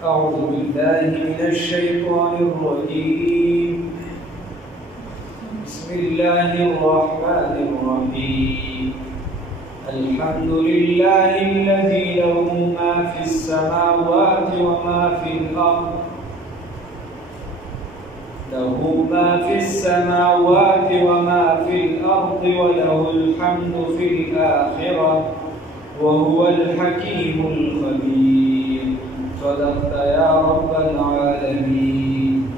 أعوذ بالله من الشيطان الرجيم. بسم الله الرحمن الرحيم. الحمد لله الذي له ما في السماوات وما في الأرض له ما في السماوات وما في الأرض وله الحمد في الآخرة وهو الحكيم الخبير. صدقت يا رب العالمين.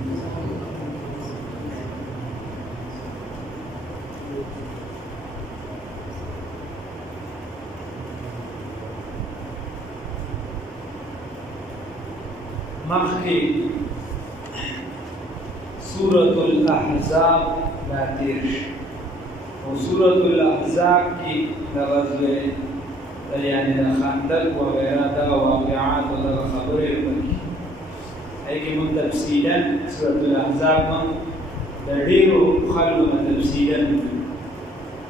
مخي سورة الأحزاب لا تيرش وسورة الأحزاب کی غزوه یعنی دا خندق وغیرہ دا واقعات و دا خبر پکی ایکی من تفصیلا سورة الأحزاب من دا دیرو خلو من تفصیلا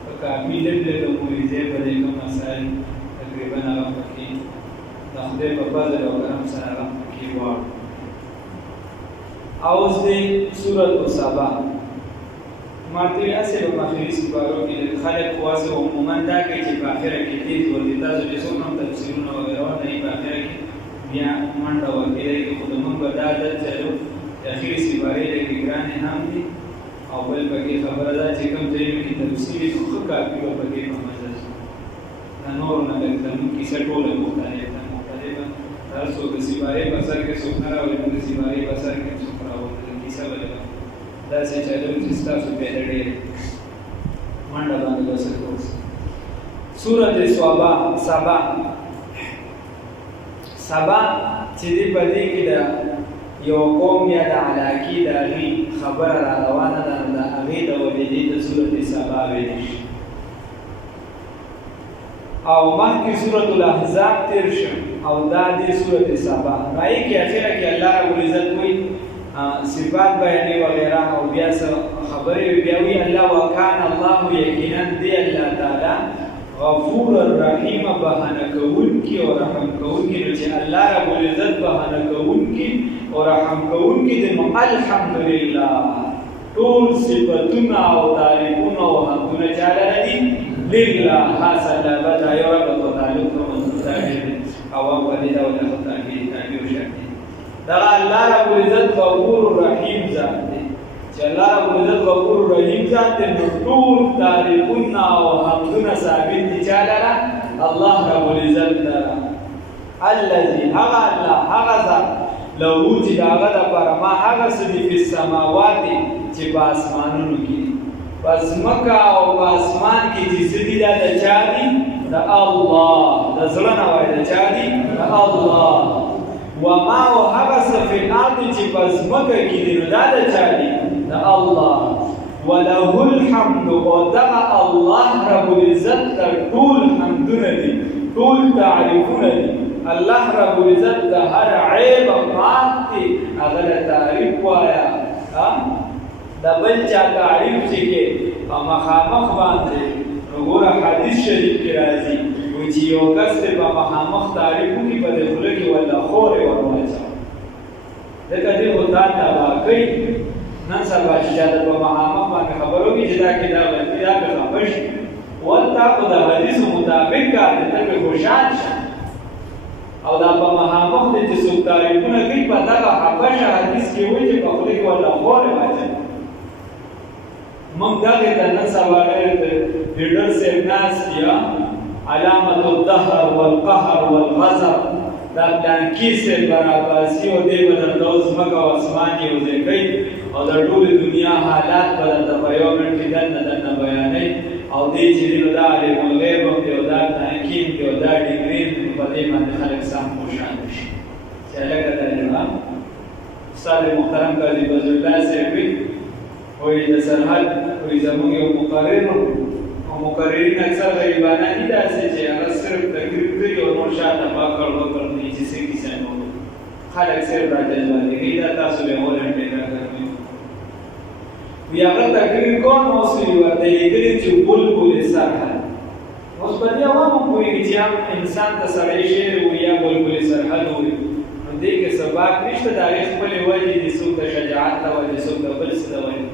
فکافی لبلد مویزے بدے کم مسائل تقریبا رم پکی دا خدے پا فضل و کرم سن رم پکی وار اوز دے سورة سبا مارتی ایسے و مخیری سپاروں کی خلق خواست و عموماً دا کہ باخرہ کی تیز وردیتا جو جسو ہم تفسیرون وغیرہ نہیں باخرہ کی بیا منڈا وغیرہ کی خودمون بردادت چلو اخیری سپارے لیکی گرانے ہم دی اول پکی خبر دا چکم جائیو کی تفسیری خود کافی و پکی ممزد نور نگر زمون کی سٹول مختلف ترسو که سپارے بسر کے سکنرہ ولی سپارے بسر کے سکنرہ ولی کیسا بلے دا سے چلو جستا سو پیدڑے منڈا باندې بسر کوس سورۃ سبا چې دې پدې کې دا یو قوم یا د علاقې د غي خبر را روانه ده د هغه د ولېدې د سورۃ سبا ویل او مخکې سورۃ الاحزاب تیر شو او دا دې سورۃ سبا راي کې اخره کې الله رب العزت وایي صفات بیانې وغیرہ او بیا خبرې بیا وی الله وکانه الله یقینا دی الله تعالی غفور الرحیم بهانه کوونکی او رحم کوونکی چې الله رب العزت بهانه کوونکی او رحم کوونکی د الحمدلله ټول صفاتونه او تعریفونه او حمدونه چاله دي لله حاصل بدا یو رب تعالی کوم او په دې ډول تعبیر شته دا الله رب العزت غفور رحیم ذات دی چې الله رب العزت غفور رحیم ذات دی نو ټول تعریفونه او حمدونه ثابت دي چې الله رب العزت لرا الذي هغه الله هغه ذات له چې هغه د پرما هغه سدي په سماوات چې په اسمانونو کې پس مکه او په اسمان کې چې سدي دا د چا دي د الله د زړه نه وای د چا دي د الله وما وهبس في الارض چې پس مکه کې دی نو دا د چا دی د الله وله الحمد او دغه الله رب العزت ټول حمدونه دي ټول تعریفونه دي الله رب العزت د هر عیب پاک دی هغه تعریف وایا د بل چا تعریف چې کې مخامخ باندې وګوره حدیث شریف کې راځي چې یو کس په مخامخ تعریف کوي په دې خله کې ولا خورې ورواچا دغه دې خدای تعالی کوي نن سبا چې دا په مخامخ باندې خبرو کې چې دا کې دا غلطي دا به خبر شي ولتا په د حدیث مطابق کار دې ته خوشحال شي او دا په مخامخ دې چې څو تعریفونه کوي په دغه حبش حدیث کې وایي چې په خله کې ولا خورې واچا موږ دا ته نن سبا ډېر څه ناس یا علامت الدهر والقهر والغضب دا بلانکی سے براباسی او دی بدل دوز مکه او اسمان یو ځای کوي او د ټول دنیا حالات بدل د یو منټ کې دنه بیانې او دې چې دا علم الغیب او دا تحقیق او دا ډیګری په دې باندې خلک سم خوشاله شي چې لکه دا جواب استاد محترم قاضي بذل الله سیوی وې د سرحد وې زموږ یو مقرر مقررین اکثر غریبانه دي داسې چې هغه صرف تقریر کوي او نور شاته پاکړ وکړ نه چې څه کیسه نو خلک صرف راځي کوي دا تاسو به ولنټ راغلی وی هغه تقریر کوم او څه ورته لیکلي چې بلبل سرحد اوس په دې عوامو پوهېږي چې انسان ته سړی شعر وي یا بلبل سرحد وي دې کې سباق نشته د هغې خپلې وجې دي څوک د شجاعت د وجې څوک د بل څه د وجې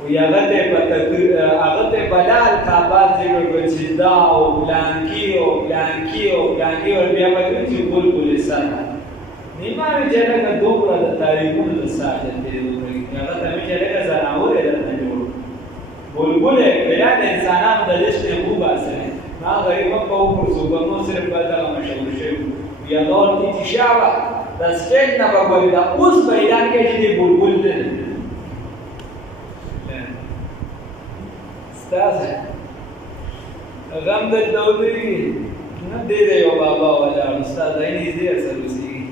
وایي هغه ته بلا القابات ذکر کړل چې دا او پلانکي او پلانکي او پلانکي او بیا به کوي چې بلبل سر نیمه وي چې لکه دومره د تاریخونو د ساحل تېرېدو کوي هغه ته مې چې لکه ځناور یې درته جوړ بلبل یې بیا د انسانانو د لسټ نه وباسئ ما غریب مکه وکړو به نو صرف به دغه مشهور شوي یا ډول انتشاره د سټیج نه به ګورې دا اوس په اعلان کې چې دی بلبل دی استاذه غم دلته ودرېږي نه دی دی یو بابا ولاړ استاد دی نږدې ورسره اوسېږي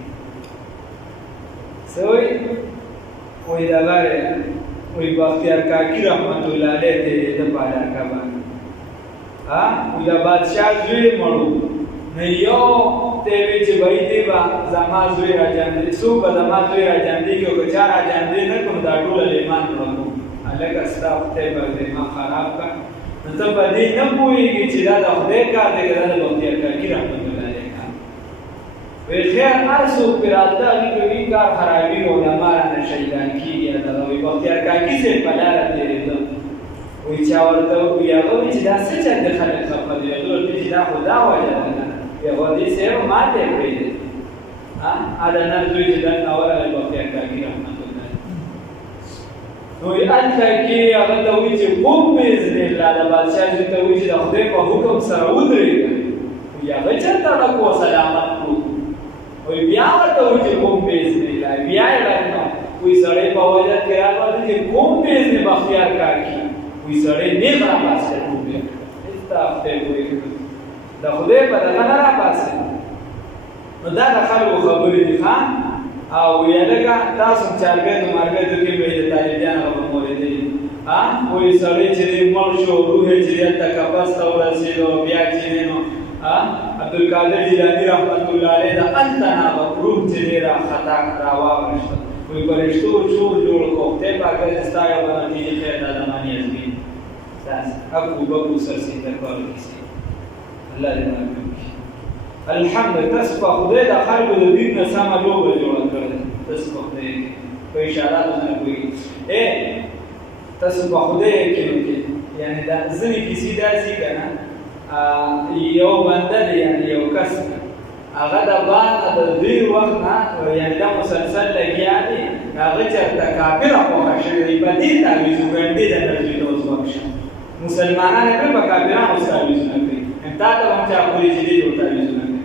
څه وایي وایي دغه دی وایي بختیار کاکي رحمت الله علیه تېرېده په علاقه باندې وایي د بادشاه زوی مړو نه یو ته وی چې وایي دی به زما زوی راجاندې څوک به زما زوی راجاندې کړي او که چا راجاندې نه کړم دا ټوله لیمان کړم هلکه ستا خدای به لیمان خراب کړه نو ته په دې نه پوهېږې چې دا د خدای کار دی که دا د بختیار کاکي رحمت الله علیه کار وایي خیر هر څوک پرې راته هغې کوي کار خرابېږي علما رانه شهیدان کېږي دغه وایي بختیار کاکي صاحب په لاره تېرېده وایي چا ورته وایي هغه وایي چې دا څه چل دی خلک خفه دي هغه ورته چې دا خو دا وجه ده که نه وایي هغه دې صاحب ماته یې کړی دی دا نر زوی چې دلته ورغلی بختیار کاکي رحمت الله نو وایي هلته کې هغه ته وایي چې قوم باذن الله د بادشاه زوی ته وایي چې د خدای په حکم سره ودرېږه وایي هغه چېرته ډک و سلامت کړو وایي بیا ورته وایي چې قوم باذن الله بیا یې ډک نه وایي سړی په وجه کې راغلی چې قوم باذن بختیار کاکي وایي سړی نیغ راپاڅېد ټوپې هېڅ خدای پوهېږي د خدای په دغه نه راپاڅېد نو دا د خلکو خبرې دي ښه او وایي هلکه تاسو هم چارګیدو مارګیدو کې به یې د طالبجان هغه به مولېدلي وایي سړی چې دی مړ شو روح یې چې هلته قبر ته ورسېدو بیا چې دی نو عبدالقادر جیلاني رحمت الله علیه د هلته نه هغه روح چې دی راخطا راواغشته وایي فرشتو شور جوړ کړو خدای پاک دې ستا یو به نتیجې خیر دا زمانې ازمین اکو بکو سرسیده کار کسی الله دې معلوم کړي الحمد تاسو په خدای د خلکو د دین نه سمه لوبه جوړه کړې تاسو په خدای په اشاراتو نه پوهېږئ تاسو په خدای یقین وکړئ یعنې دا ځینې کیسې داسې که نه یو بنده دی یعنې یو کس هغه د بعد د ډېر وخت نه یعنې دا مسلسل لګیا دی هغه چېرته کافره خوښه شوې دی په دې تعویض وکړي دې د نرجوي ته اوس وکشه مسلمانان یې کړل په کافرانو اوس تعویضونه کوي تا ته به هم چا پورې چې دې جوړ تعویضونه کوي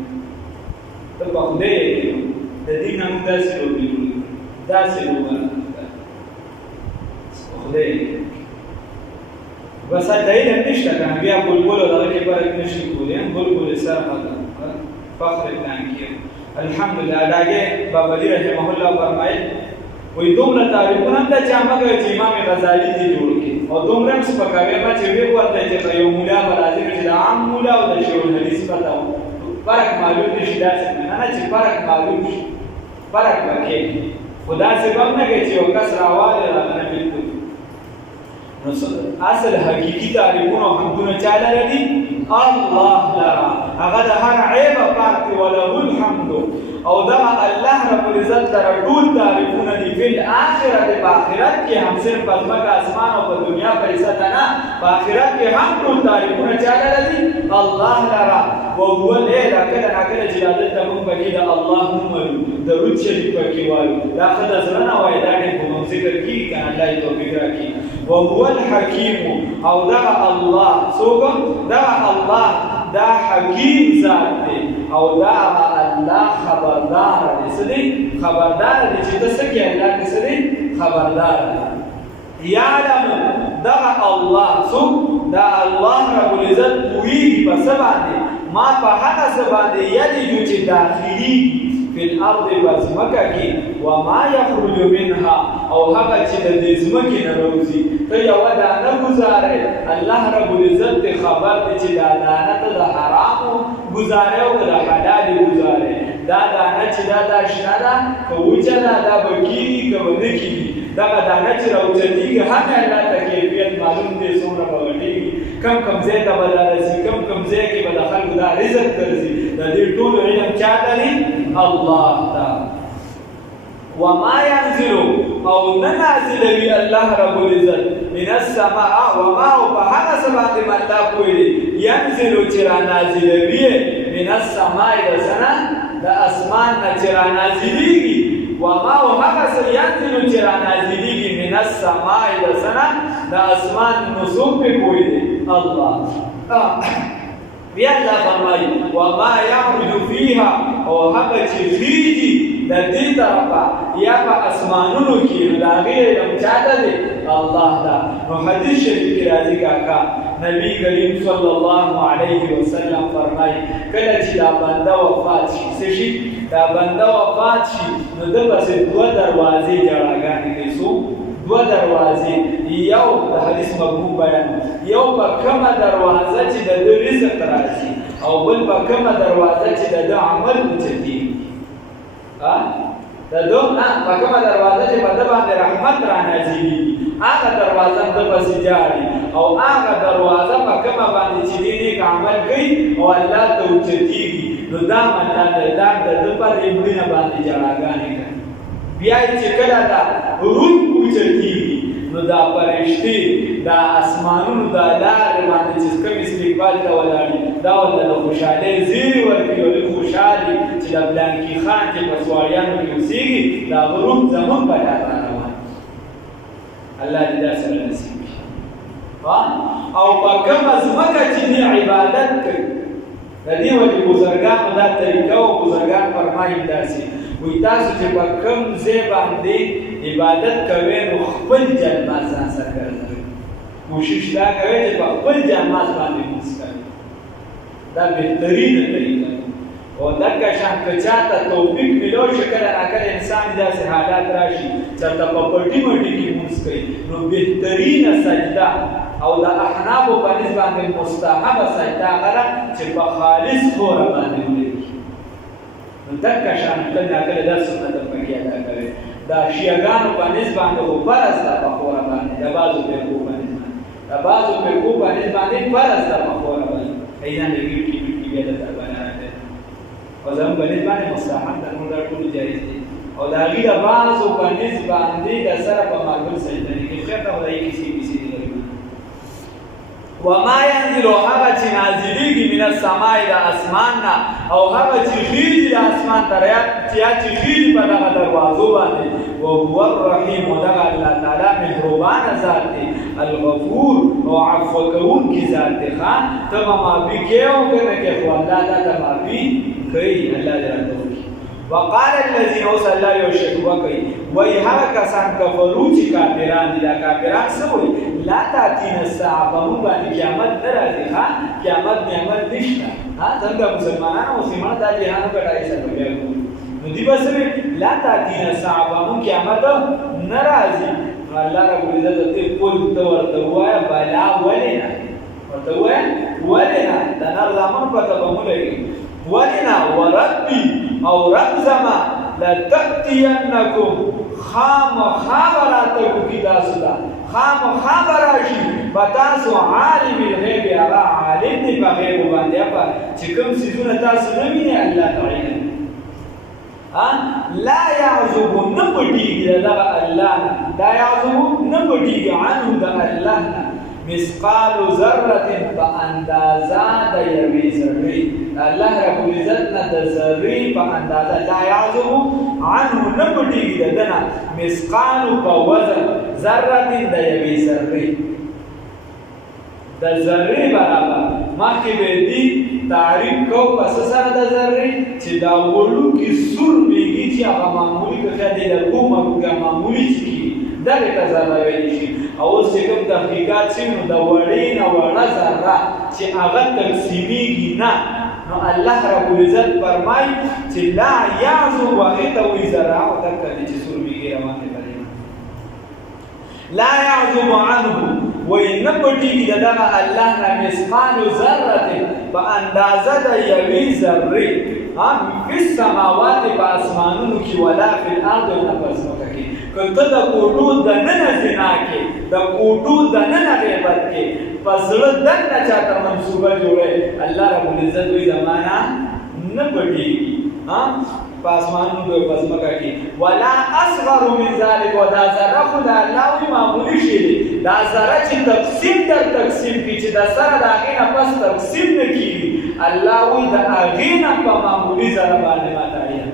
ته په خدای یقین د دین نه موږ داسې لوبې جوړې کړو داسې لوبه په خدای یقین بس هلته علم نشته که نه بیا بلبل او دغه کې فرق نشي کولی بلبل سر فخر پلانکي الحمدلله داګې بابلي رحمه الله فرمایل وایي دومره تعریفونه هم ده چې همغه چې امام غزالي دې جوړ کړي او دومره هم سپکاوی به چې ویې ورته چې یو مولا به راځي نو چې د عام مولا او د شیخ الحدیث پته فرق معلوم نه شي داسې نه چې فرق معلوم شي فرق به کېږي خو داسې به هم نه کوي چې یو کس راوالی راغله بلکل نو اصل حقیقي تعریفونه او حمدونه چا لره دي الله لره هغه د هر عیبه پاک دی وله الحمد او دغه الله رب العزت لره ټول تعریفونه دي فی الآخرت په آخرت کې هم صرف په ځمکه اسمان او په دنیا په عزت نه په آخرت کې هم ټول تعریفونه چا لره دي الله لره وهو دا کله ناکله چې دلته موږ پکې د الله نوم وایو درود شریف پکې وایو دا ښه د زړه نه وایي دا ډېر په موږ ذکر کېږي که الله یې توفیق راکړي وهو الحکیم او دغه الله څوک دغه الله دا حکیم ذات دی او دا الله خبردار دی څه دی خبردار دی چې ته څه کې الله کې څه دی خبردار دی یعلم دغه الله څوک دا الله رب العزت پوهېږي په څه باندې ما په هغه څه باندې یلجو چې داخلي فی الارض وزمکه کې وما یخرج منها او هغه چې د دې ځمکې نه راوځي ته یوه دانه ګزارې الله رب العزت ته خبر دی چې دا دانه ته د حرامو ګزارې او که د حلالې ګزارې دا دانه چې دا شنه ده که وچه ده دا به کېږي که به نه کېږي دغه دانه چې راوچتېږي هم الله ته کیفیت معلوم دی څومره به غټېږي کم ځای ته به دا رسي کم ځای کې به د خلکو دا رزق ته رسي د دې ټولو علم چا ته دی الله تا وما ينزل او ننازل الله رب العزت من السماء وما هو بهذا سبحانه الله کوئی ينزل چرا نازل من السماء دسنا د اسمان نه چرا نازلېږي وما هو هغه ينزل چرا نازلېږي من السماء دسنا د اسمان نزول په کوئی الله بیا الله فرمایي وما يعرج فيها او هغه چې خيږي د دې طرفه یا په اسمانونو کې د هغې علم چاته دی الله ته نو حدیث شریف کې راځي کاکا نبی کریم صلی الله علیه وسلم فرمایي کله چې دا بنده وفات شي څه شي دا بنده وفات شي نو ده پسې دوه دروازې جړاګانې کوي څو دوه دروازې یو د حدیث مفهوم بیان یو په کومه دروازه چې د ده رزق راځي او بل په کومه دروازه چې د ده عمل اوچتېږي د ده په کومه دروازه چې په ده باندې رحمت رانازلېږي هغه دروازه ده پسې جاړي او هغه دروازه په کومه باندې چې دی نیک عمل کوي او الله ته اوچتېږي نو دا معنا ده دا د ده په دې مړینه باندې جړاګانې کوي بیا چې کله دا روح اوچتېږي نو دا فرشتې دا اسمانونو دا لارې باندې چې کوم استقبال ته ولاړي دا ورته د خوشحالۍ زیری ورکوي او دوی خوشحالي چې د بلانکي خان چې په سواریانو کې اوسېږي دا هغه روح زموږ په لار راروان الله دې دا سره نصیب کړي او په کومه ځمکه چې دوی عبادت کوي د دې وجې بزرګانو دا طریقه او بزرګان فرمایي داسې وایي تاسو چې په کوم ځای باندې عبادت کوئ نو خپل جنماز ځان سره ګرځوئ کوشش دا کوئ چې په خپل جنماز باندې لمونځ کوئ دا بهترینه طریقه او دغه شان که چاته توفیق میلو شي کله ناکله انسان داسې حالات راشي چېرته په پټي مټي کې لمونځ کوي نو بهترینه سجده او د احنافو په نسبت باندې مستحبه سجده هغه ده چې په خالص خوره باندې ولیږي نو دغه شان کله ناکله دا سنت پکې ادا کوي دا شیعهګانو په نسبت باندې خو فرض ده په خوره باندې د بعضو فرقو په نسبت باندې د بعضو فرقو په نسبت باندې فرض ده په خوره باندې ایزان د ګیټ بیا د تربانه راځي او زموږ په نسبت باندې مستحب ده نور دا ټول جایز دي او د هغې د بعضو په نسبت باندې د سره په ماربل سجده نه کوي خیر ته خدای کیسې پیسې دي وما ينزل هغه چې نازلېږي من السماء د اسمان نه او هغه چې خېږي د اسمان ته چې خېږي په دغه دروازو باندې وهو الرحیم و دغه الله تعالی مهربانه ذات دی الغفور او عفو کوونکی ذات دی ښه ته به معافي کوې او که نه کوې خو الله تا ته معافي کوي الله دې راته وکړي وقال الذين اوس الله یو شکوه کوي وایي هغه کسان کفرو چې کافران دي دا کافران څه وایي لا تاتینا الساعه په موږ باندې قیامت نه راځي ښه قیامت نعمت نشته څنګه مسلمان دا جهان کټای سره بیا نو دی بس لا تاتینا الساعه په موږ قیامت نه راځي الله رب العزت ته قول ته ورته وایي بلا ولنا ورته وایي ولنا دا نر زمان پته به مو لګي ولنا وربي او رب زما لتأتینکم خامخابراتکو کی تاسو دا خامخابراشي بتاسو عالم الغیب هغه عالم دی په غیب باندې په چې کوم څیزونه تاسو نه وینئ الله تعالی لا يعزب نپټیږي دغه الله نه لا يعزب نپټیږي عنه د الله نه مثقال ذره په اندازه د یوې ذرې الله رب العزت نه د ذرې په اندازه لا يعزب عنه نپټیږي دنه مثقال په وزن ذره د یوې ذرې د ذرې برابر مخکې به دي تعریف کو پس سره د ذرې چې دا وړوکی سور بیږي چې هغه معمولي که دی د کومه معمولي چې دغه ته ذره ویلی شي او اوس چې کوم تحقیقات شوي نو د وړې نه وړه ذره چې هغه تقسیمیږي نه نو الله رب العزت فرمایي چې لا یعزب هغې ته وایي ذره او دغه دی چې سور بیږي روانې پرې لا يعزب عنه وإن پټیږي دغه الله نه مثقال ذره په اندازه د یوې ذرې فی السماوات په اسمانونو کې ولا فی الارض نه په ځمکه کې کله د کوټو د ننه زنا کې د کوټو د ننه غیبت کې په زړه دننه چاته منصوبه جوړه الله رب العزت وی زمانہ نه پټیږي په اسمانونو کې او په ځمکه کې ولا اصغر من ذلک و دا ذره خو د الله وي معمولي شی دی دا ذره چې تقسیم در تقسیم کړي چې د سره د هغې نه پس تقسیم نه کېږي الله وایي د هغې نه په معمولي ذره باندې ماته اړین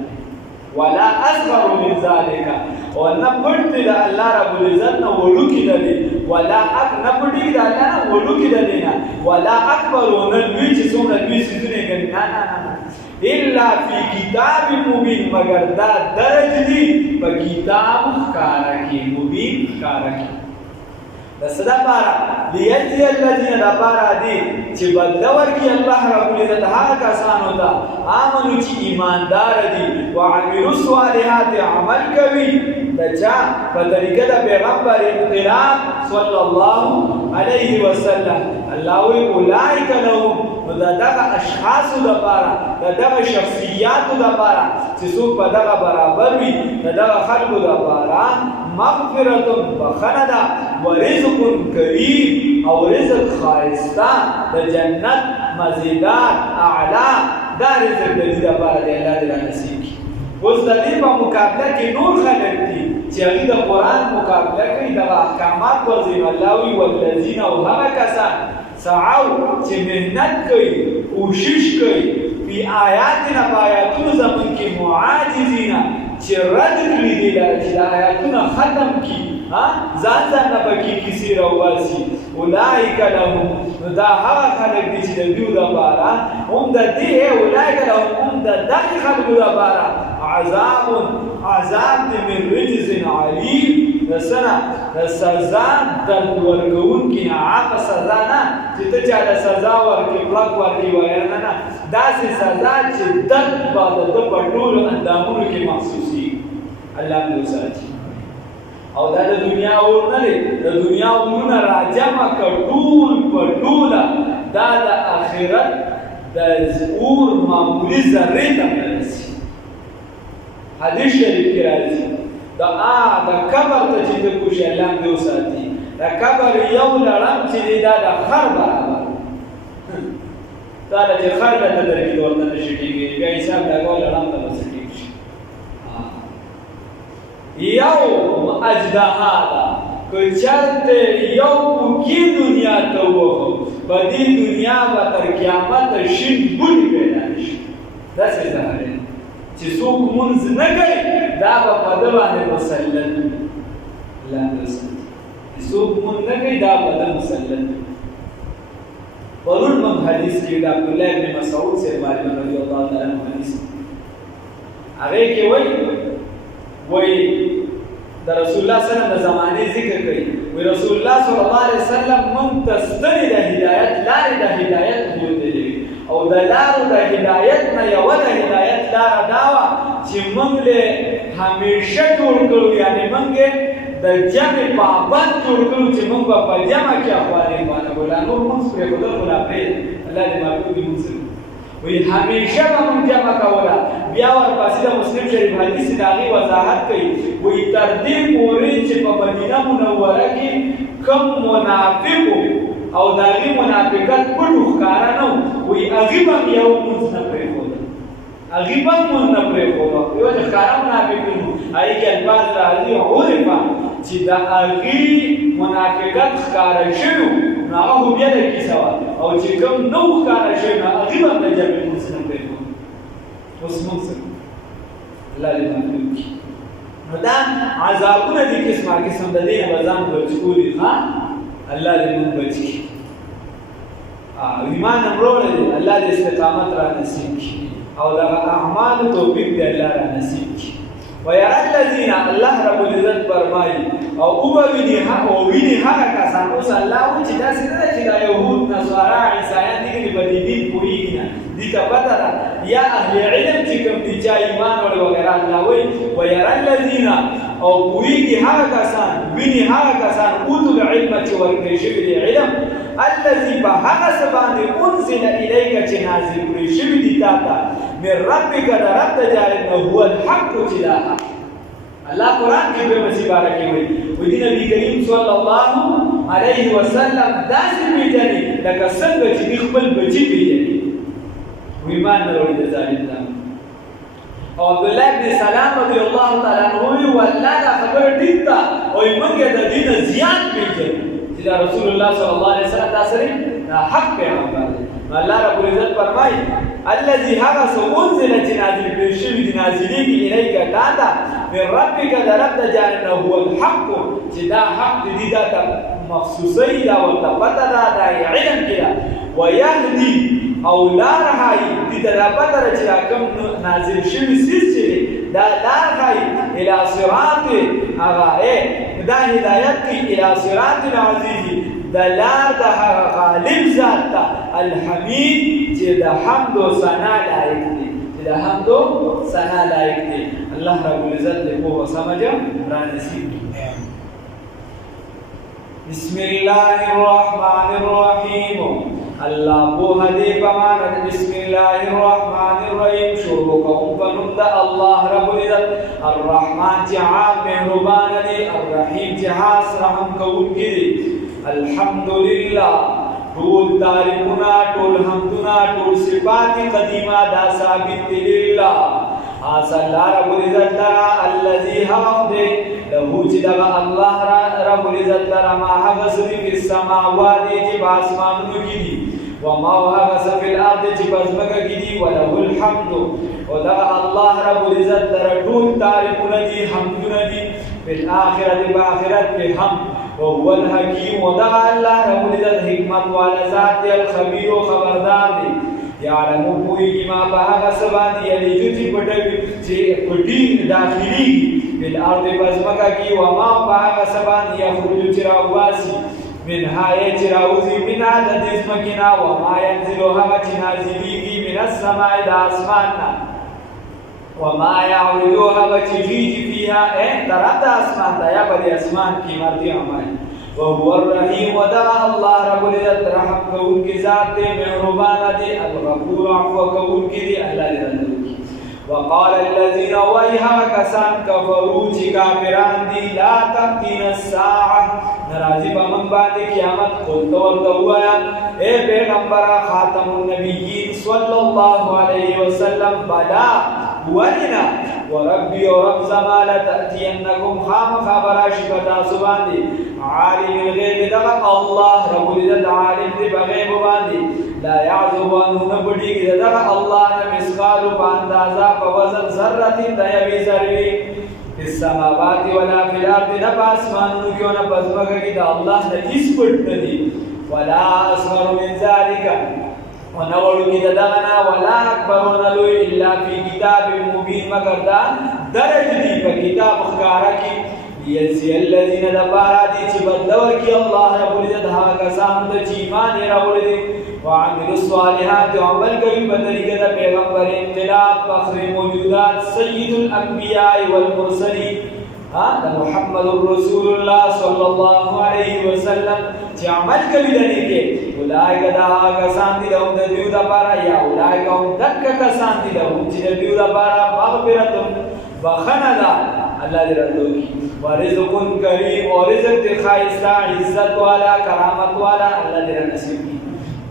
ولا اصغر من ذلک او نه پټ دی د الله رب العزت نه وړوکي د دی ولا نه پټېږي د الله نه وړوکي د دی نه ولا اکبر او نه لوی چې څومره لوی څیزونه یې ګڼي نه الا فی کتاب مبین مگر دا درج دی په کتاب ښکاره کې مبین ښکاره کې د څه دپاره لیجزي الذین دپاره دی چې بدله ورکړي الله رب العزت هغه کسانو ته آمنو چې ایماندار دي وعملوا الصالحات عمل کوي د چا په طریقه د پیغمبر انقلاب صلی الله علیه وسلم الله وی اولئک لهم نو د دغه اشخاصو دپاره د دغه شخصیاتو دپاره چې څوک په دغه برابر وي د دغه خلکو دپاره مغفرة بخنه ده ورزق کریم او رزق ښایسته د جنت مزیدار اعلی دا رزق د دې دپاره دی الله دې رانصیب کړي اوس د دې په مقابله کې نور خلک دي چې هغوی د قرآن مقابله کوي دغه احکامات ورځي الله وایي والذین او هغه کسان سعو چې محنت کوي کوشش کوي فی آیاتنا په آیاتونو زمون کې معاجزینا چې رد کړي دي چې د آیاتونه ختم کړي ځان ځان نه پکې کیسې راوباسي اولئک لهم نو دا هغه خلک دي چې د دوی دپاره هم د دې اولئک لهم هم د دغې خلکو دپاره عذاب دی من رجز علیم د څه نه د سزا درد ورکوونکي نه عاقه سزا نه چې ته چاته سزا ورکړې پړک ورکړې وایه نه داسې سزا چې درد به د ده په ټولو اندامونو کې محسوسېږي الله دې وساتي او دا د دنیا اور نه دی د دنیا اورونه راجمع کړه ټول په ټوله دا د آخرت د اور معمولي ذرې ته رسي حدیث شریف کې راځي د قبر ته چې ته کوشي الله دې وساتي د قبر یو لړم چې دی دا د خر برابر دا چې خر ته درکې ورته نشي کېږي بیا حساب لګول لړم ته بس ټیک شي یو اجدها ده که چرته یو پوکي دنیا ته ووهو په دې دنیا به تر قیامته شین بوټي پیدا شي داسې ظاهر دی چې څوک مونځ نه کوي دا به په ده باندې مسلط وي الله دې وساتي چې څوک مونځ نه کوي دا به ده مسلط وي پرون موږ حدیث کې د عبدالله بن مسعود صاحب رضی الله تعالی عنه حدیث هغې کې وایي د رسول الله صلی الله علیه وسلم د زمانې ذکر کوي وایي رسول الله صلی الله علیه وسلم موږ ته ستنې د هدایت لارې د هدایت ښودلې او د لارو د هدایت نه یوه د هدایت لاره دا وه چې موږ یې همیشه جوړ کړو یعنې موږ یې د جمع پابند جوړ کړو چې موږ به په جمع کې اخوالې باندې لا نور مونځ پرېښودل خو لا پرېږدي الله دې معقول دې مونځ وایي همیشه به موږ جمع کوله بیا ورپسې د مسلم شریف حدیث د هغې وضاحت کوي وایي تر دې پورې چې په مدینه منوره کې کوم منافقو او د هغې منافقت پټو ښکاره نه و وایي هغې به هم یو مونځ نه پرېښوده هغې به هم مونځ نه پرېښوده یو چې ښکاره منافقین وو هغې کې الفاظ راځي عرفه چې د هغې منافقت ښکاره شوي نو هغه خو بیا د کیسه وه او چې کوم نه و ښکاره شوي نو هغې به هم د جمع مونځ نه پرېښوده اوس مونځ الله دې معلوم کړي نو دا عذابونه دي قسمه قسم د دې نه به ځان بچ کولي الله دې مونږ بچ کړي ایمان هم راوړی دی الله دې استقامت را نصیب کړي او دغه اعمالو توفیق دې الله را نصیب کړي ویرى الذین الله رب العزت فرمایي او وویني هغه کسان اوس الله وایي چې داسې نه ده چې دا یهود نصارا عیسایان دي په دې دین پوهېږي نه دې ته پته ده یا اهل علم چې کوم دي چا ایمان وړي وغیره الله وایي ویرى الذین او پوهېږي هغه کسان ویني هغه کسان اوتو العلم چې ورکړی شوي دی علم الذي په هغه څه باندې انزل الیک چې نازل کړی شوي دي تا ته من ربک د رب د جانب نه هو الحق چې دا الله قرآن کې په مسیح باره کې وایي وایي نبي کریم صلی الله علیه وسلم داسې پیژني لکه څنګه چې خپل بچي پیژني ایمان نه وړي د ظالم ځان او عبد الله بن سلام رضی الله تعالی عنہ والله دا خبر ټیک تا او موږ د دین زیات پیژنو چې رسول الله صلی الله علیه وسلم تاسو حق پیغمبر الله رب العزت فرمایي الذي هغه انزل نازل بالشوي نازلېږي الیک تا من ربک درب جانب هو الحق چې دا حق دې دا مخصوصي دا ورته پته دا علم کړه ويهدي او لار هاي دې دا پته چې کوم نازل شوی سیس چې دا لار هاي الى صراط هغه دا هدایت کی الى صراط العزیز دلار د غالب ذات الحمید چې د حمد او ثنا لایق دی چې د حمد او ثنا لایق دی الله رب العزت دې په سمجھ را نصیب بسم الله الرحمن الرحیم الله په دې پمانه بسم الله الرحمن الرحیم شروع کوم په نوم د الله رب العزت الرحمن چې عام مهربان دی الرحیم چې خاص رحم کوونکی دی الحمدلله ټول تعریفونه ټول حمدونه ټول صفات قدیمه دا ثابت دي لله الله رب العزت لرا الذي حمد له چې دا الله رب العزت لرا ما هغه سری په سماوات چې په اسمانونو کې دي وما هغه سری په الارض چې په ځمکه کې دي وله الحمد او دا الله رب العزت لرا ټول تعریفونه دي حمدونه دي په آخرت په آخرت کې هم وهو الحكيم ودغ الله رب العزت حکمت والا ذات الخبير خبردار دی یعلم کوئی ما بها سبان یلی چې پټي داخلي بل ارض بزمکا کی وما بها سبان یخرج چراواسی منها یچراوزی من عدد اسمکنا وما ينزلها چنازلیگی من السماء دا اسماننا وما يعرضها وتجيج فيها ترى اسمان یا بل اسمان کی مرضی ہماری وهو الرحیم ودعا الله رب العزت رحم کون کی ذات دے مہربان دے الغفور عفو کون کی دے اللہ دے وقال الذين ويها كسان كفروا چې کافران دي لا تأتينا الساعه ناراضي بمن باندې قیامت قلت ورتوایا اے پیغمبر خاتم النبیین صلی الله علیه وسلم بلا ولنا وربي ورب زمال تأتينكم خام خبر شبتا سباندي عالم الغيب دغ الله رب العزت عالم دي بغيب باندي لا يعزب عنه نبدي دغ الله مسقال باندازا بوزن ذره ديوي ذره في السماوات ولا في الارض نباس مانو کیوں نہ بزمگا کی دا اللہ نے اس پٹ ندی ولا اصغر من ذلك ونولو کی دغنا ولا اکبر ونلو الا في كتاب مبين مگر دا درج دی په کتاب خکارا کی یسی الذین دبارا دی چې بدلور کی الله رب العزت ها کسان د ایمان راوړي دي وعمل الصالحات عمل کوي په طریقه د پیغمبر انقلاب فخر موجودات سید الانبیاء والمرسلین محمد رسول الله صلی الله علیه وسلم چې عمل کوي د نیکه اولئک دا کسان دي د دیو د بارا یا اولئک هم دک کسان دي چې د دیو د بارا مغفرت بخندا الله دې رضوي ورزق کریم اور رزق خایسته عزت والا کرامت والا الله دې نصیب کړي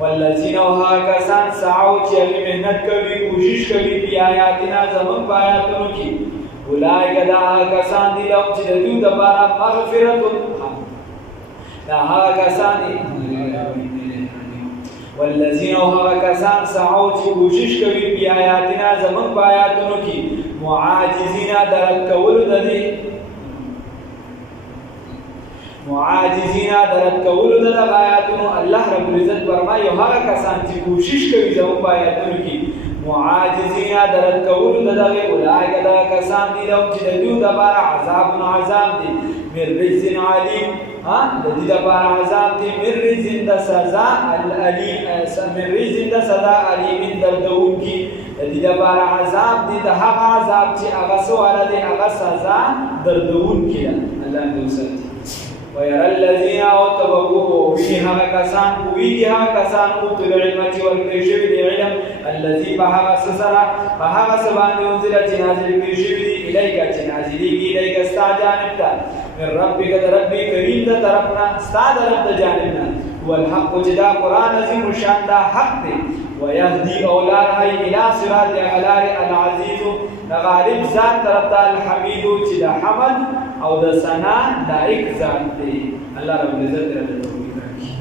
والذین وها کسان سعوا چې مهنت کوي کوشش کوي په آیاتنا زمون آیاتونو کې اولئک دا کسان دي چې د دیو د بارا مغفرت دا هغه کسان دي والذین وها کسان سعوا چې کوشش کوي په آیاتنا زمون آیاتونو کې معاجزین درک کول د دې معاجزین درک کول د آیاتونو الله رب العزت فرمایي هغه کسان چې کوشش کوي زموږ په آیاتونو کې معاجزین درک کول د دغه اولئک دا کسان دي چې د دوی لپاره عذاب دي من رجز علیم د دې لپاره عذاب دي من رجز د سزا العلیم من رجز د سزا علیم دردونکي د دې لپاره عذاب دي د هغه عذاب چې هغه سواله دي هغه سزا دردونکي الله دې وساتي ويرى الذين اتبعوا فيها كسان ويها كسان اوتوا العلم والكشف العلم الذي بها سسرا بها سبان انزل نازل الكشف اليك نازل اليك استعجانبت من ربك ربي كريم ده طرفنا استاد رب جانبنا هو الحق چې دا قرآن عظیم شان دا حق دی ويهدي اولار هي الى صراط العزيز غالب ذات طرف ته الحمید چې د حمد او د ثنا لایق ذات دی الله رب العزت دې توفیق راکړي